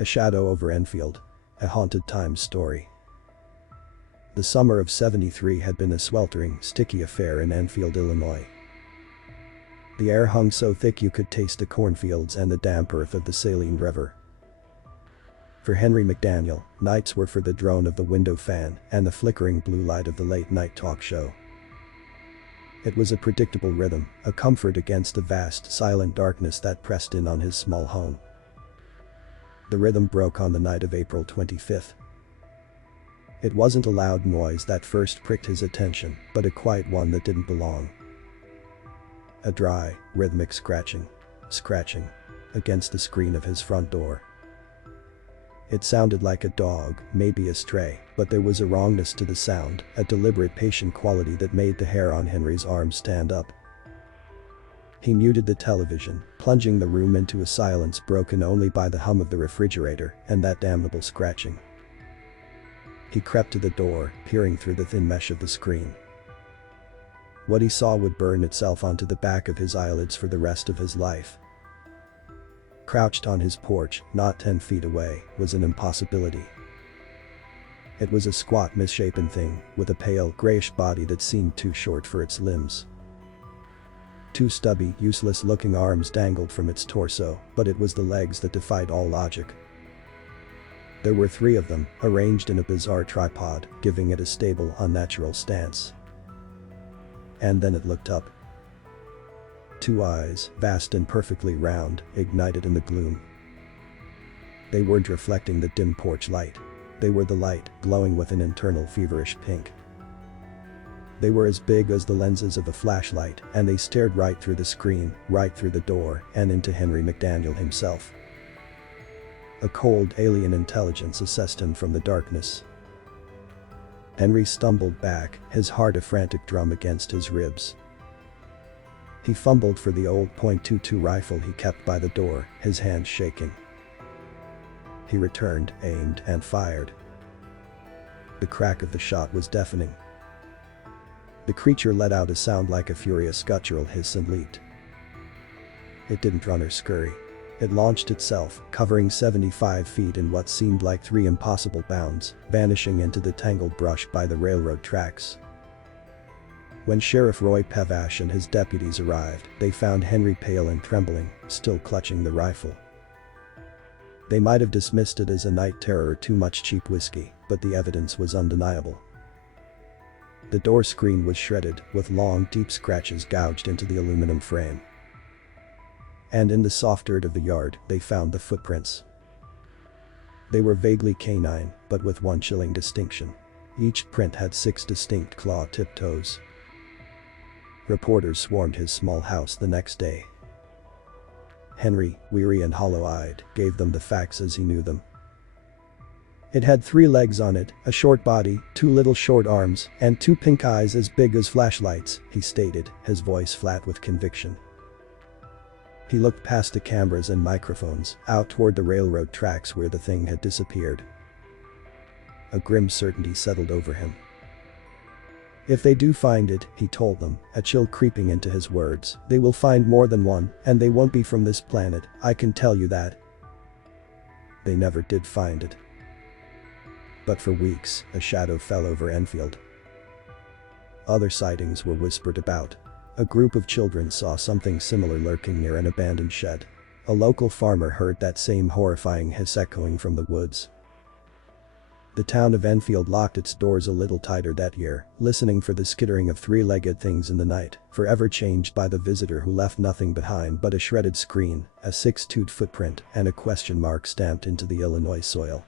A Shadow over Enfield. A Haunted Times Story. The summer of '73 had been a sweltering, sticky affair in Enfield, Illinois. The air hung so thick you could taste the cornfields and the damp earth of the saline river. For Henry McDaniel, nights were for the drone of the window fan and the flickering blue light of the late-night talk show. It was a predictable rhythm, a comfort against the vast, silent darkness that pressed in on his small home. The rhythm broke on the night of April 25th. It wasn't a loud noise that first pricked his attention, but a quiet one that didn't belong. A dry, rhythmic scratching against the screen of his front door. It sounded like a dog, maybe a stray, but there was a wrongness to the sound, a deliberate patient quality that made the hair on Henry's arm stand up. He muted the television, plunging the room into a silence broken only by the hum of the refrigerator and that damnable scratching. He crept to the door, peering through the thin mesh of the screen. What he saw would burn itself onto the back of his eyelids for the rest of his life. Crouched on his porch, not 10 feet away, was an impossibility. It was a squat, misshapen thing, with a pale, grayish body that seemed too short for its limbs. Two stubby, useless-looking arms dangled from its torso, but it was the legs that defied all logic. There were 3 of them, arranged in a bizarre tripod, giving it a stable, unnatural stance. And then it looked up. 2 eyes, vast and perfectly round, ignited in the gloom. They weren't reflecting the dim porch light. They were the light, glowing with an internal feverish pink. They were as big as the lenses of a flashlight, and they stared right through the screen, right through the door, and into Henry McDaniel himself. A cold, alien intelligence assessed him from the darkness. Henry stumbled back, his heart a frantic drum against his ribs. He fumbled for the old .22 rifle he kept by the door, his hands shaking. He returned, aimed, and fired. The crack of the shot was deafening. The creature let out a sound like a furious guttural hiss and leaped. It didn't run or scurry. It launched itself, covering 75 feet in what seemed like 3 impossible bounds, vanishing into the tangled brush by the railroad tracks. When Sheriff Roy Pevash and his deputies arrived, they found Henry pale and trembling, still clutching the rifle. They might have dismissed it as a night terror or too much cheap whiskey, but the evidence was undeniable. The door screen was shredded, with long, deep scratches gouged into the aluminum frame. And in the soft dirt of the yard, they found the footprints. They were vaguely canine, but with one chilling distinction. Each print had 6 distinct claw-tipped toes. Reporters swarmed his small house the next day. Henry, weary and hollow-eyed, gave them the facts as he knew them. It had 3 legs on it, a short body, 2 little short arms, and 2 pink eyes as big as flashlights, he stated, his voice flat with conviction. He looked past the cameras and microphones, out toward the railroad tracks where the thing had disappeared. A grim certainty settled over him. If they do find it, he told them, a chill creeping into his words, they will find more than one, and they won't be from this planet, I can tell you that. They never did find it. But for weeks, a shadow fell over Enfield. Other sightings were whispered about. A group of children saw something similar lurking near an abandoned shed. A local farmer heard that same horrifying hiss echoing from the woods. The town of Enfield locked its doors a little tighter that year, listening for the skittering of 3-legged things in the night, forever changed by the visitor who left nothing behind but a shredded screen, a 6-toed footprint, and a question mark stamped into the Illinois soil.